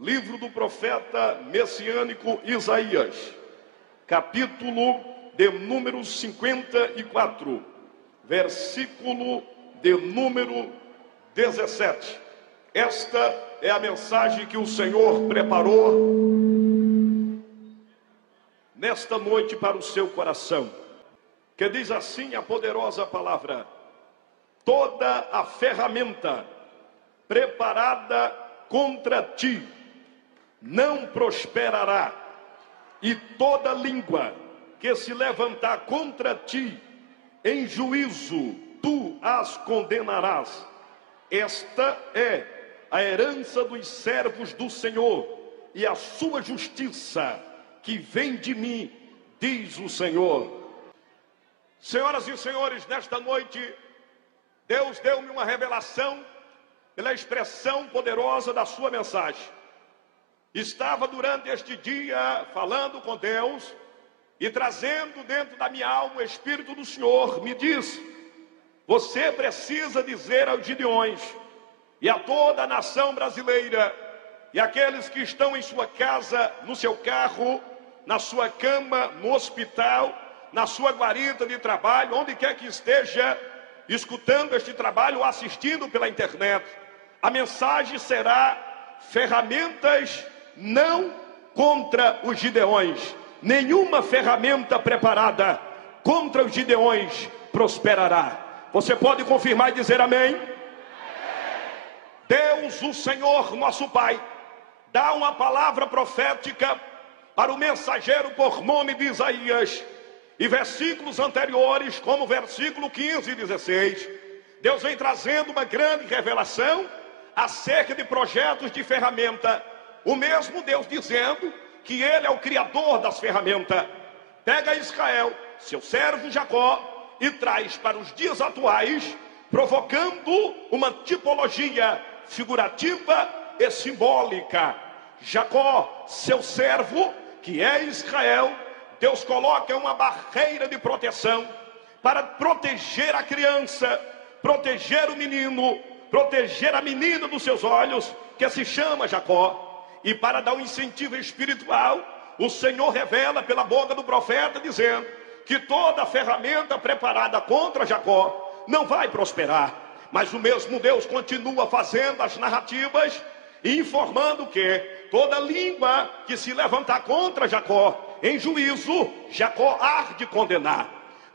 Livro do profeta messiânico Isaías, capítulo de número 54, versículo de número 17. Esta é a mensagem que o Senhor preparou nesta noite para o seu coração, que diz assim a poderosa palavra: toda a ferramenta preparada contra ti não prosperará, e toda língua que se levantar contra ti em juízo tu as condenarás. Esta é a herança dos servos do Senhor e a sua justiça que vem de mim, diz o Senhor. Senhoras e senhores, nesta noite Deus deu-me uma revelação pela expressão poderosa da sua mensagem. Estava durante este dia falando com Deus e trazendo dentro da minha alma o Espírito do Senhor me disse: você precisa dizer aos Gideões e a toda a nação brasileira e aqueles que estão em sua casa, no seu carro, na sua cama, no hospital, na sua guarita de trabalho, onde quer que esteja escutando este trabalho ou assistindo pela internet, a mensagem será: ferramentas não contra os Gideões. Nenhuma ferramenta preparada contra os Gideões prosperará. Você pode confirmar e dizer amém? Deus, o Senhor, nosso Pai, dá uma palavra profética para o mensageiro por nome de Isaías. E versículos anteriores, como versículo 15 e 16, Deus vem trazendo uma grande revelação acerca de projetos de ferramenta. O mesmo Deus dizendo que Ele é o Criador das ferramentas. Pega Israel, seu servo Jacó, e traz para os dias atuais, provocando uma tipologia figurativa e simbólica. Jacó, seu servo, que é Israel, Deus coloca uma barreira de proteção para proteger a criança, proteger o menino, proteger a menina dos seus olhos, que se chama Jacó. E para dar um incentivo espiritual, o Senhor revela pela boca do profeta, dizendo que toda ferramenta preparada contra Jacó não vai prosperar. Mas o mesmo Deus continua fazendo as narrativas e informando que toda língua que se levantar contra Jacó em juízo, Jacó há de condenar.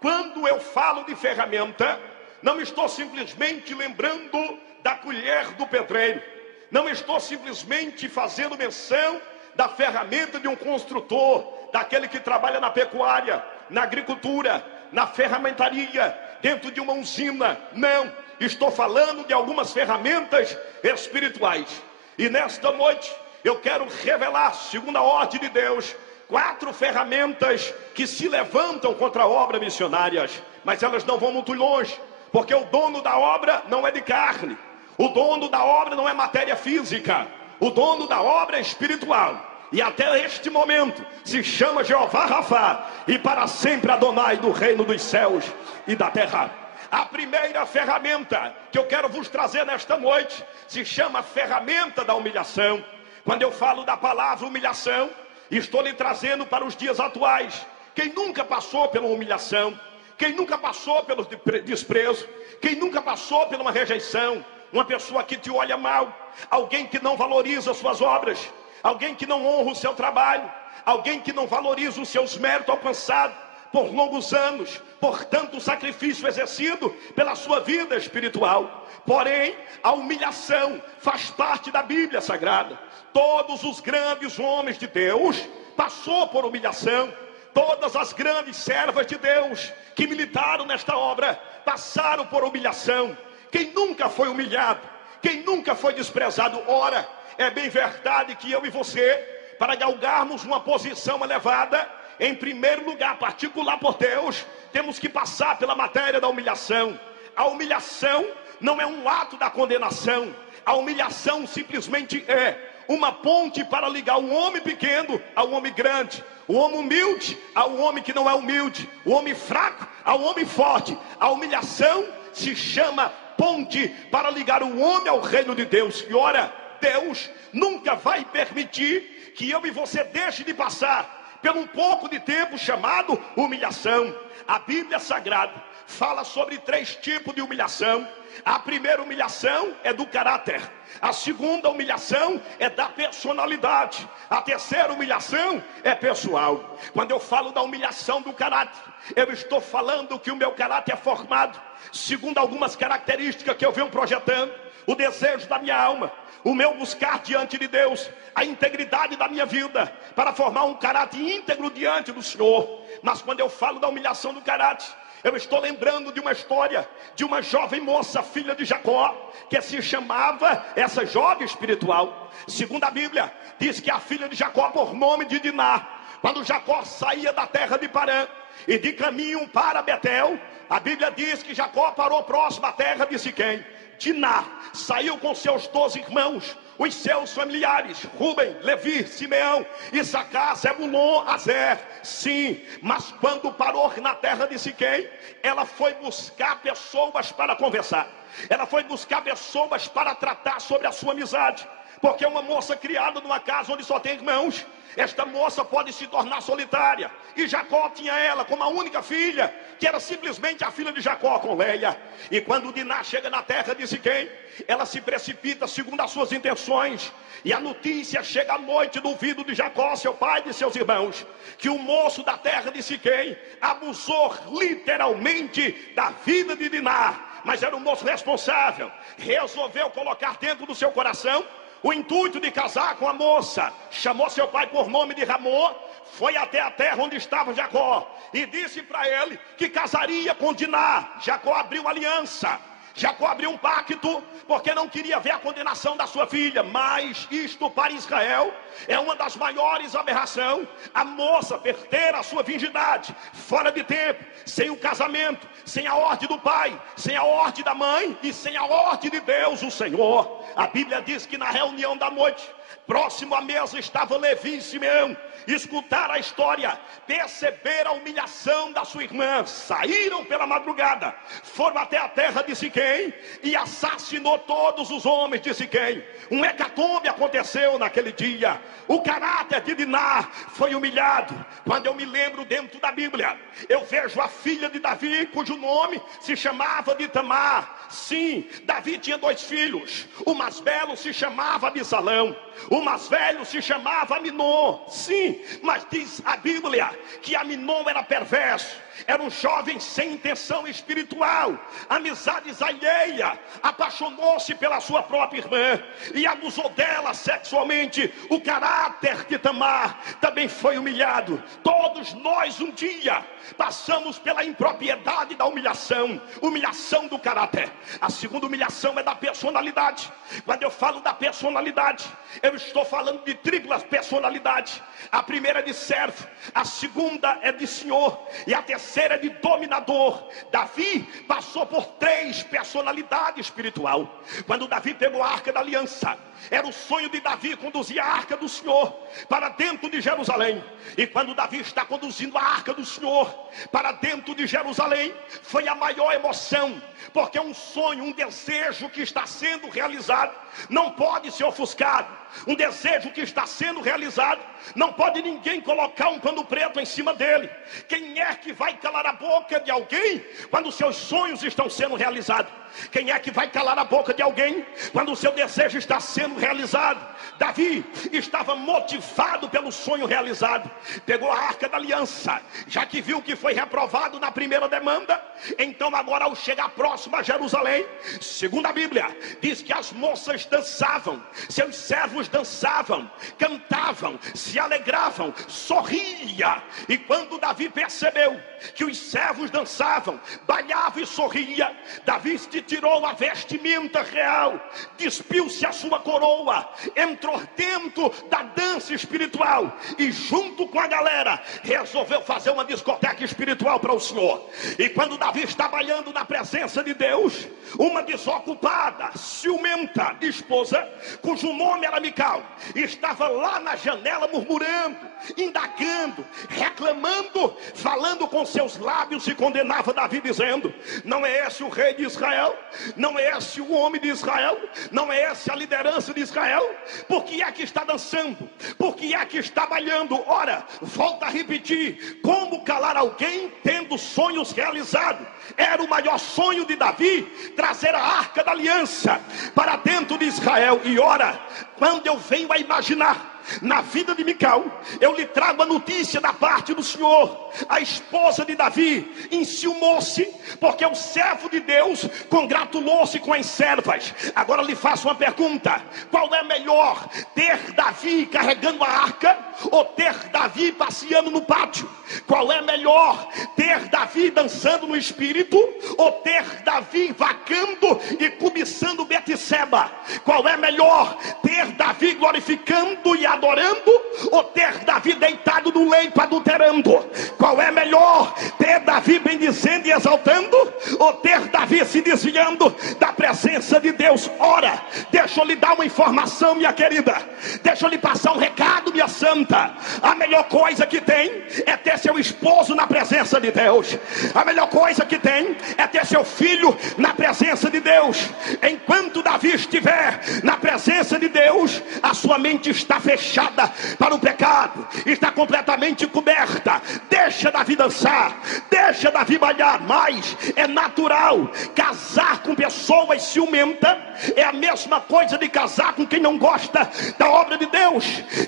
Quando eu falo de ferramenta, não estou simplesmente lembrando da colher do pedreiro. Não estou simplesmente fazendo menção da ferramenta de um construtor, daquele que trabalha na pecuária, na agricultura, na ferramentaria, dentro de uma usina. Não, estou falando de algumas ferramentas espirituais. E nesta noite eu quero revelar, segundo a ordem de Deus, 4 ferramentas que se levantam contra a obra missionária. Mas elas não vão muito longe, porque o dono da obra não é de carne. O dono da obra não é matéria física. O dono da obra é espiritual. E até este momento se chama Jeová Rafá, e para sempre Adonai do reino dos céus e da terra. A primeira ferramenta que eu quero vos trazer nesta noite se chama ferramenta da humilhação. Quando eu falo da palavra humilhação, estou lhe trazendo para os dias atuais. Quem nunca passou pela humilhação? Quem nunca passou pelo desprezo? Quem nunca passou por uma rejeição? Uma pessoa que te olha mal, alguém que não valoriza suas obras, alguém que não honra o seu trabalho, alguém que não valoriza os seus méritos alcançados por longos anos, por tanto sacrifício exercido pela sua vida espiritual. Porém, a humilhação faz parte da Bíblia Sagrada. Todos os grandes homens de Deus passaram por humilhação. Todas as grandes servas de Deus que militaram nesta obra passaram por humilhação. Quem nunca foi humilhado? Quem nunca foi desprezado? Ora, é bem verdade que eu e você, para galgarmos uma posição elevada, em primeiro lugar, particular por Deus, temos que passar pela matéria da humilhação. A humilhação não é um ato da condenação. A humilhação simplesmente é uma ponte para ligar o homem pequeno ao homem grande, o homem humilde ao homem que não é humilde, o homem fraco ao homem forte. A humilhação se chama ponte para ligar o homem ao reino de Deus. E ora, Deus nunca vai permitir que eu e você deixe de passar por um pouco de tempo chamado humilhação. A Bíblia Sagrada fala sobre 3 tipos de humilhação. A primeira humilhação é do caráter. A segunda humilhação é da personalidade. A terceira humilhação é pessoal. Quando eu falo da humilhação do caráter, eu estou falando que o meu caráter é formado segundo algumas características que eu venho projetando. O desejo da minha alma, o meu buscar diante de Deus, a integridade da minha vida, para formar um caráter íntegro diante do Senhor. Mas quando eu falo da humilhação do caráter, eu estou lembrando de uma história de uma jovem moça, filha de Jacó, que se chamava, essa jovem espiritual, segundo a Bíblia, diz que a filha de Jacó por nome de Diná. Quando Jacó saía da terra de Parã e de caminho para Betel, a Bíblia diz que Jacó parou próximo à terra de Siquém. Diná saiu com seus 12 irmãos, os seus familiares, Rubem, Levi, Simeão, Issacar, Zebulon, Azer. Sim, mas quando parou na terra de Siquém, ela foi buscar pessoas para conversar. Ela foi buscar pessoas para tratar sobre a sua amizade. Porque uma moça criada numa casa onde só tem irmãos, esta moça pode se tornar solitária. E Jacó tinha ela como a única filha, que era simplesmente a filha de Jacó com Leia. E quando Diná chega na terra de Siquém, ela se precipita segundo as suas intenções. E a notícia chega à noite do ouvido de Jacó, seu pai e de seus irmãos, que o moço da terra de Siquém abusou literalmente da vida de Diná. Mas era um moço responsável. Resolveu colocar dentro do seu coração o intuito de casar com a moça. Chamou seu pai por nome de Ramô, foi até a terra onde estava Jacó e disse para ele que casaria com Diná. Jacó abriu aliança, Jacó abriu um pacto, porque não queria ver a condenação da sua filha. Mas isto para Israel é uma das maiores aberrações. A moça perder a sua virgindade fora de tempo, sem o casamento, sem a ordem do pai, sem a ordem da mãe e sem a ordem de Deus, o Senhor. A Bíblia diz que na reunião da noite, próximo à mesa estava Levi e Simeão. Escutaram a história, perceberam a humilhação da sua irmã, saíram pela madrugada, foram até a terra de Siquém e assassinou todos os homens de Siquém. Um hecatombe aconteceu naquele dia. O caráter de Diná foi humilhado. Quando eu me lembro dentro da Bíblia, eu vejo a filha de Davi, cujo nome se chamava de Tamar. Sim, Davi tinha 2 filhos. O mais belo se chamava Absalão, o mais velho se chamava Aminon. Sim, mas diz a Bíblia que Aminon era perverso, era um jovem sem intenção espiritual, amizades alheia, apaixonou-se pela sua própria irmã e abusou dela sexualmente. O caráter de Tamar também foi humilhado. Todos nós um dia passamos pela impropriedade da humilhação, humilhação do caráter. A segunda humilhação é da personalidade. Quando eu falo da personalidade, eu estou falando de tripla personalidade. A primeira é de servo, a segunda é de senhor e a terceira é de dominador. Davi passou por 3 personalidades espiritual. Quando Davi pegou a arca da aliança, era o sonho de Davi conduzir a arca do Senhor para dentro de Jerusalém. E quando Davi está conduzindo a arca do Senhor para dentro de Jerusalém, foi a maior emoção, porque um sonho, um desejo que está sendo realizado não pode ser ofuscado. Um desejo que está sendo realizado, não pode ninguém colocar um pano preto em cima dele. Quem é que vai calar a boca de alguém quando seus sonhos estão sendo realizados? Quem é que vai calar a boca de alguém quando o seu desejo está sendo realizado? Davi estava motivado pelo sonho realizado. Pegou a arca da aliança, já que viu que foi reprovado na primeira demanda. Então agora, ao chegar próximo a Jerusalém, segundo a Bíblia, diz que as moças dançavam, seus servos dançavam, cantavam, se alegravam, sorria. E quando Davi percebeu que os servos dançavam, bailavam e sorria, Davi se tirou a vestimenta real, despiu-se a sua coroa, entrou dentro da dança espiritual e junto com a galera resolveu fazer uma discoteca espiritual para o Senhor. E quando Davi está bailando na presença de Deus, uma desocupada, ciumenta esposa, cujo nome era Mical estava lá na janela murmurando, indagando, reclamando, falando com seus lábios, e condenava Davi dizendo: não é esse o rei de Israel? Não é esse o homem de Israel? Não é essa a liderança de Israel? Por que é que está dançando? Por que é que está bailando? Ora, volta a repetir: como calar alguém tendo sonhos realizados? Era o maior sonho de Davi, trazer a arca da aliança para dentro de Israel. E ora, quando eu venho a imaginar na vida de Mical, eu lhe trago a notícia da parte do Senhor. A esposa de Davi enciumou-se, porque o servo de Deus congratulou-se com as servas. Agora lhe faço uma pergunta: qual é melhor, ter Davi carregando a arca, ou ter Davi passeando no pátio? Qual é melhor, ter Davi dançando no espírito, ou ter Davi vacando e cobiçando Betseba? Qual é melhor, ter Davi glorificando e adorando, ou ter Davi deitado no leito adulterando? Qual é melhor, ter Davi bendizendo e exaltando, ou ter Davi se desviando da presença de Deus? Ora, deixa eu lhe dar uma informação, minha querida, deixa eu lhe passar um recado, minha santa. A melhor coisa que tem é ter seu esposo na presença de Deus. A melhor coisa que tem é ter seu filho na presença de Deus. Enquanto Davi estiver na presença de Deus, a sua mente está fechada para o pecado, está completamente coberta. Deixa Davi dançar, deixa Davi bailar. Mas é natural, casar com pessoas ciumentas é a mesma coisa de casar com quem não gosta da obra de Deus.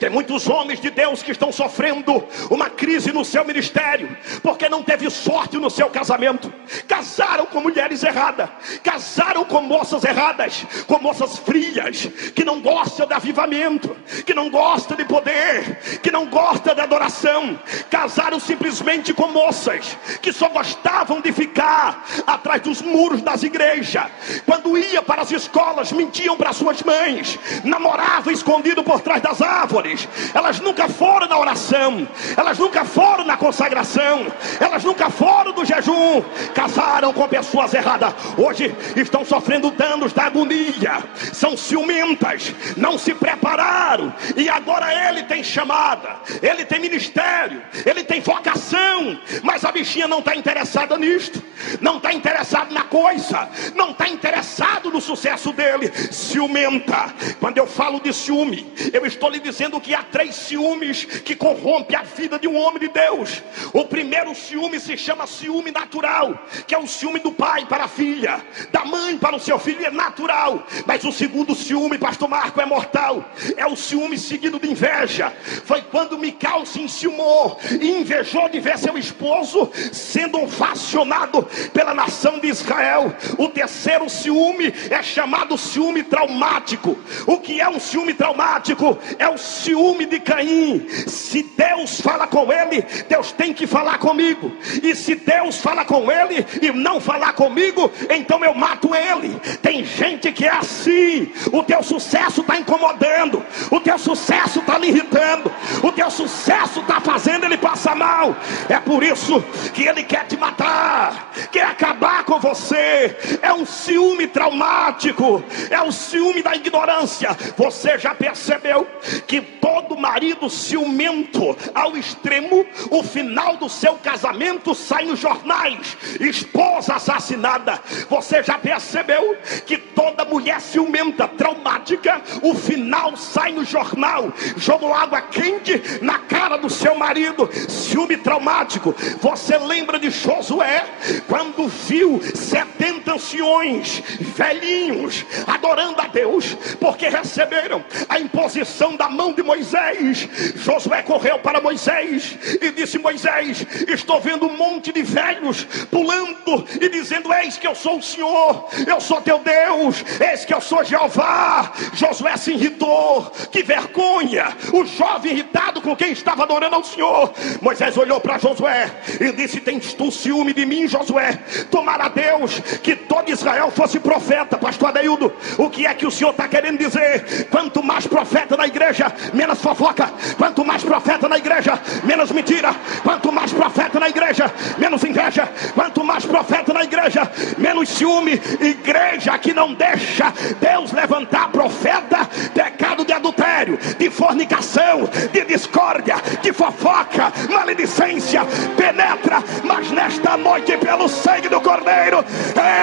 Tem muitos homens de Deus que estão sofrendo uma crise no seu ministério, porque não teve sorte no seu casamento. Casaram com mulheres erradas, casaram com moças erradas, com moças frias, que não gostam de avivamento, que não gostam de poder, que não gostam de adoração. Casaram simplesmente com moças que só gostavam de ficar atrás dos muros das igrejas. Quando ia para as escolas, mentiam para suas mães, namoravam escondido por trás das árvores. Elas nunca foram na oração, elas nunca foram na consagração, elas nunca foram do jejum. Casaram com pessoas erradas, hoje estão sofrendo danos da agonia, são ciumentas, não se prepararam, e agora ele tem chamada, ele tem ministério, ele tem vocação, mas a bichinha não está interessada nisto, não está interessado na coisa, não está interessado no sucesso dele. Ciumenta. Quando eu falo de ciúme, eu estou lhe dizendo que há 3 ciúmes que corrompem a vida de um homem de Deus. O primeiro ciúme se chama ciúme natural, que é o ciúme do pai para a filha, da mãe para o seu filho, é natural. Mas o segundo ciúme, pastor Marco, é mortal, é o ciúme seguido de inveja. Foi quando Mical se enciumou e invejou de ver seu esposo sendo ovacionado pela nação de Israel. O terceiro ciúme é chamado ciúme traumático. O que é um ciúme traumático? É o ciúme de Caim. Se Deus fala com ele, Deus tem que falar comigo, e se Deus fala com ele e não falar comigo, então eu mato ele. Tem gente que é assim. O teu sucesso está incomodando, o teu sucesso está lhe irritando, o teu sucesso está fazendo ele passar mal. É por isso que ele quer te matar, quer acabar com você. É um ciúme traumático, é o ciúme da ignorância. Você já percebeu que todo marido ciumento ao extremo, o final do seu casamento sai nos jornais: esposa assassinada. Você já percebeu que toda mulher ciumenta, traumática, o final sai no jornal? Jogou água quente na cara do seu marido. Ciúme traumático. Você lembra de Josué, quando viu 70 anciões velhinhos adorando a Deus, porque receberam a imposição da mão de Moisés? Josué correu para Moisés e disse: Moisés, estou vendo um monte de velhos pulando e dizendo: eis que eu sou o Senhor, eu sou teu Deus, eis que eu sou Jeová. Josué se irritou. Que vergonha, o jovem irritado com quem estava adorando ao Senhor. Moisés olhou para Josué e disse: tens tu ciúme de mim, Josué? Tomara Deus que todo Israel fosse profeta. Pastor Adeildo, o que é que o senhor está querendo dizer? Quanto mais profeta na igreja, menos fofoca. Quanto mais profeta na igreja, menos mentira. Quanto mais profeta na igreja, menos inveja. Quanto mais profeta na igreja, menos ciúme. Igreja que não deixa Deus levantar profeta, pecado de adultério. de fornicação, de discórdia, de fofoca, maledicência, penetra, mas nesta noite, pelo sangue do Cordeiro,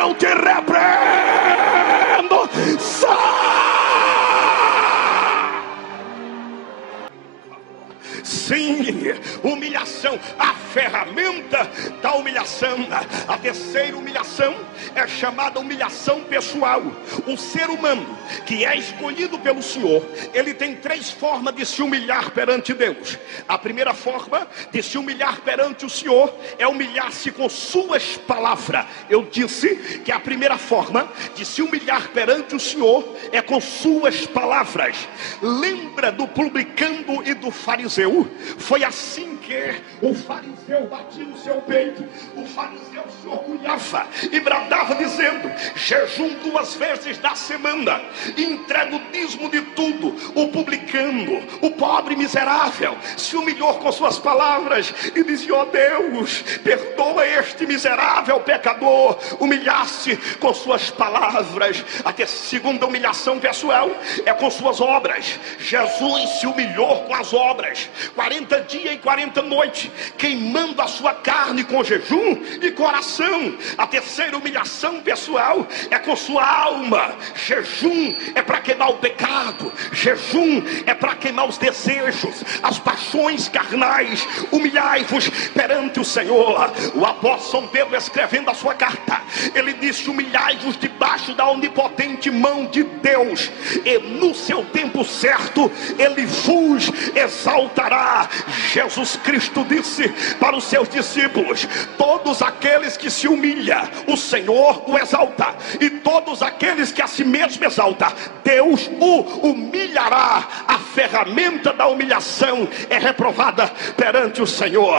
eu te repreendo. Sim, humilhação, a ferramenta da humilhação. A terceira humilhação é chamada humilhação pessoal. O ser humano que é escolhido pelo Senhor, ele tem três formas de se humilhar perante Deus. A primeira forma de se humilhar perante o Senhor é humilhar-se com suas palavras. Eu disse que a primeira forma de se humilhar perante o Senhor é com suas palavras. Lembra do publicano e do fariseu? Foi assim que o fariseu batia no seu peito. O fariseu se orgulhava e bradava dizendo: jejum 2 vezes na semana, entrega o dízimo de tudo. O publicano, o pobre miserável, se humilhou com suas palavras e dizia: ó Deus, perdoa este miserável pecador. Humilhar-se com suas palavras. A segunda humilhação pessoal é com suas obras. Jesus se humilhou com as obras, 40 dias e 40 noites, queimando a sua carne com jejum e coração. A terceira humilhação pessoal é com sua alma. Jejum é para queimar o pecado, jejum é para queimar os desejos, as paixões carnais. Humilhai-vos perante o Senhor. O apóstolo São Pedro, escrevendo a sua carta, ele disse: humilhai-vos debaixo da onipotente mão de Deus, e no seu tempo certo ele vos exaltará. Jesus Cristo disse para os seus discípulos: todos aqueles que se humilham, o Senhor o exalta, e todos aqueles que a si mesmo exalta, Deus o humilhará. A ferramenta da humilhação é reprovada perante o Senhor.